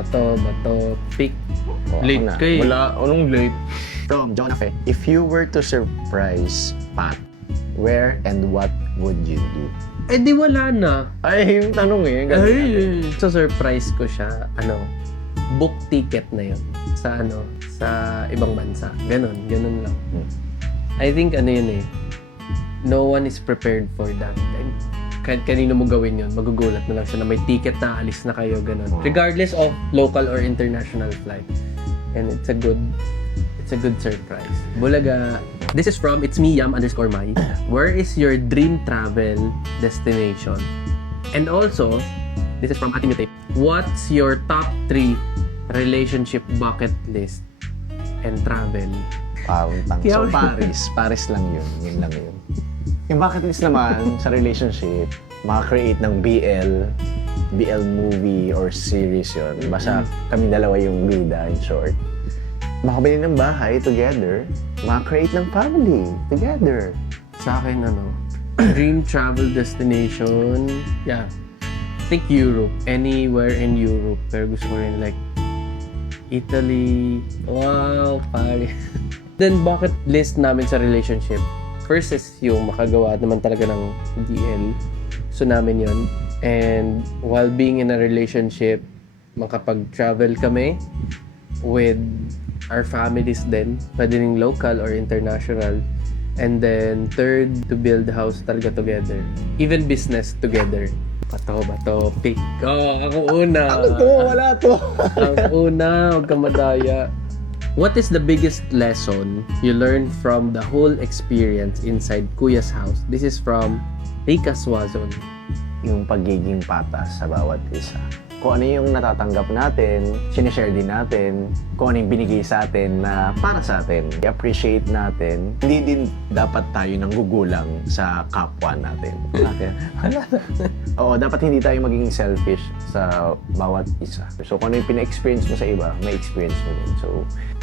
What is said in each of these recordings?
Bato, pick. Late ka eh. Wala, anong late? From Jonathan, if you were to surprise Pat, where and what would you do? Eh di wala na. Ay, yung tanong eh. Ay, so surprise ko siya, book ticket na yun sa sa ibang bansa. Ganun lang. I think yun eh, no one is prepared for that. Kahit kanino mo gawin yun, magugulat na lang siya na may ticket na alis na kayo, ganun. Regardless of local or international flight. And it's a good surprise. Bulaga. This is from It's Me Yam_Mai. Where is your dream travel destination? And also, this is from Ate Mute. What's your top 3 relationship bucket list and travel? So, Paris lang yun. Yun lang yun. Yung bucket list naman sa relationship, maka-create ng BL movie or series yun. Basta kami dalawa yung bida, in short. Makabili ng bahay together, maka-create ng family together. Sa akin, dream travel destination, I think Europe. Anywhere in Europe. Pero gusto ko rin like Italy. Wow, Paris. Then bucket list namin sa relationship. First is yung makagawa naman talaga ng DL. So namin yun. And while being in a relationship, makapag-travel kami with our families din. Pwede rin local or international. And then third, to build a house talaga together. Even business together. Bato, pick. Oh, ako una. Ano to? Wala to. Ako una, huwag kang madaya. What is the biggest lesson you learned from the whole experience inside Kuya's house? This is from Rika Swazon. Yung pagiging patas sa bawat isa. Kung ano yung natatanggap natin, sinishare din natin, kung ano yung binigay sa atin na para sa atin. I-appreciate natin. Hindi din dapat tayo nanggugulang sa kapwa natin. Oo, dapat hindi tayo maging selfish sa bawat isa. So kung ano yung pina-experience mo sa iba, may experience mo din. So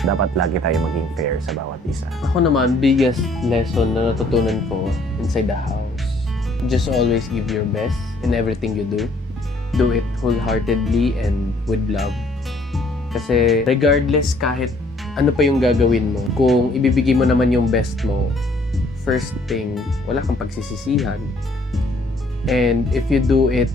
dapat lagi tayo maging fair sa bawat isa. Ako naman, biggest lesson na natutunan ko inside the house. Just always give your best in everything you do. Do it wholeheartedly and with love. Kasi regardless kahit ano pa yung gagawin mo, kung ibibigay mo naman yung best mo, first thing, wala kang pagsisisihan. And if you do it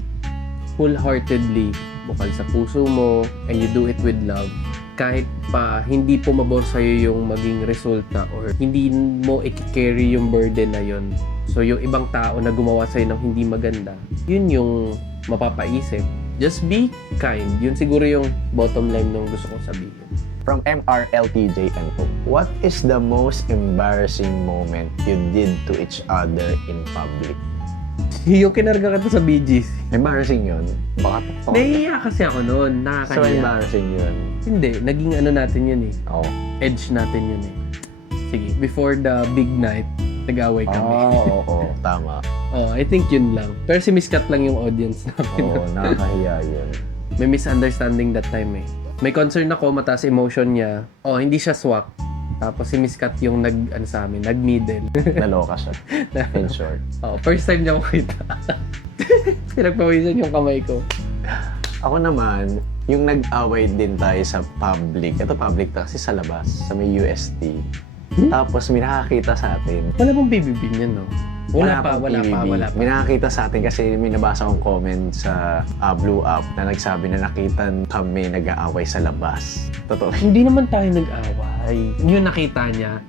wholeheartedly, bukal sa puso mo, and you do it with love, kahit pa hindi pumabor sa'yo yung maging resulta or hindi mo i-carry yung burden na yun. So yung ibang tao na gumawa sa'yo ng hindi maganda, yun yung mapapaisip. Just be kind. Yun siguro yung bottom line ng gusto kong sabihin. From MRLTJNO, what is the most embarrassing moment you did to each other in public? Yung kinarga ka sa BGC. Embarrassing yun? Baka Nahihiya kasi ako noon. so Nakakahiya. embarrassing yun. Hindi. Naging natin yun eh. Oo. Edge natin yun eh. Sige. Before the big night, nag-away kami. Oo, tama. I think yun lang. Pero si Miss Kat lang yung audience namin. Oo, nakakahiya yun. May misunderstanding that time eh. May concern ako, mataas emotion niya. Hindi siya swak. Tapos si Miss Kat yung sa amin, nag-middle. Naloka siya. In short. First time niya ko kita. Pinagpawisan yung kamay ko. Ako naman, yung nag-away din tayo sa public. Ito public to kasi sa labas, sa may UST. Tapos may nakakita sa atin. Wala bang BBB niyan, no? Wala pa. May nakakita sa atin kasi may nabasa akong comment sa Blue Up na nagsabi na nakitan kami nag-aaway sa labas. Totoo. Hindi naman tayo nag-away. Yung nakita niya,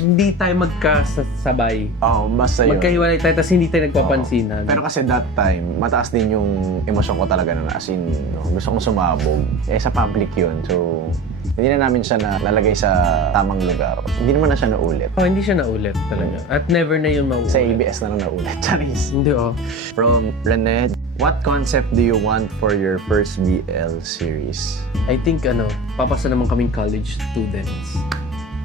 hindi tayo magkasabay. Basta yun. Magkahiwalay tayo, tapos hindi tayo nagpapansinan. Pero kasi that time, mataas din yung emosyon ko talaga na as in, gusto kong sumabog. Sa public yun. So, hindi na namin siya nalalagay sa tamang lugar. Hindi naman na siya naulit. Hindi siya naulit talaga. At never na yun maulit. Sa ABS na lang naulit. Charis. Hindi From Rene, what concept do you want for your first BL series? I think papasa naman kaming college students.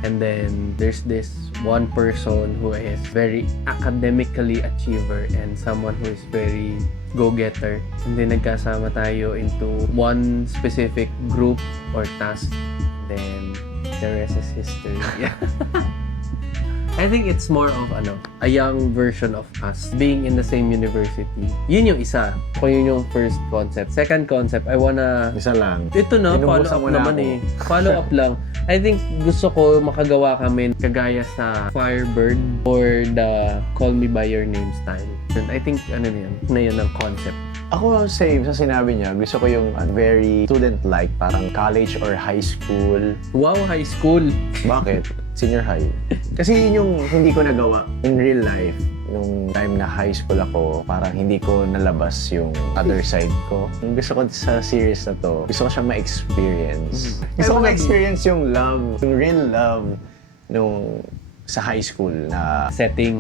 And then there's this one person who is very academically achiever and someone who is very go-getter. And then nagkasama tayo into one specific group or task. Then the rest is history. Yeah. I think it's more of a young version of us being in the same university. Yun yung isa. Kung yun yung first concept. Second concept, I wanna... Isa lang. Ito na, follow Inubusan up mo na naman ako. Follow up lang. I think gusto ko makagawa kami kagaya sa Firebird or the Call Me By Your Name style. And I think na yun ang concept. Ako, same sa sinabi niya. Gusto ko yung very student-like, parang college or high school. Wow, high school! Bakit? Senior high. Kasi yun yung hindi ko nagawa in real life. Nung time na high school ako, parang hindi ko nalabas yung other side ko. Yung gusto ko sa series na to, gusto ko siya ma-experience. Gusto ko ma-experience yung love, yung real love nung sa high school na Setting.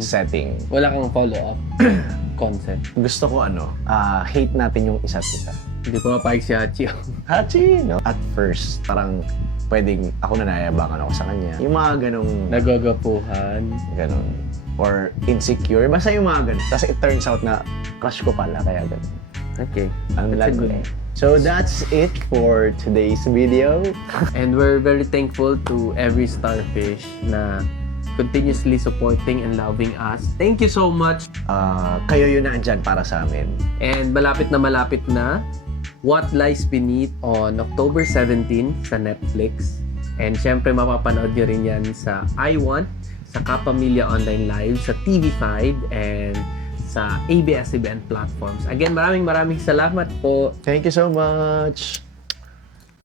Wala kang follow-up concept. Gusto ko hate natin yung isa't isa. Hindi ko mapahig si Hachi. Hachi, no? At first, parang pwedeng ako na nayabangan ako sa kanya. Yung mga ganong, Nagagapuhan. ganon. Or insecure. Basta yung mga ganon. Kasi it turns out na crush ko pala, kaya ganon. Okay. Ang That's a lag good- So that's it for today's video. And we're very thankful to every starfish na continuously supporting and loving us. Thank you so much. Kayo yun na andyan para sa amin. And malapit na What Lies Beneath on October 17 sa Netflix. And syempre mapapanood nyo rin yan sa I Want, sa Kapamilya Online Live, sa TV5, and sa ABS-CBN platforms. Again, maraming salamat po. Thank you so much.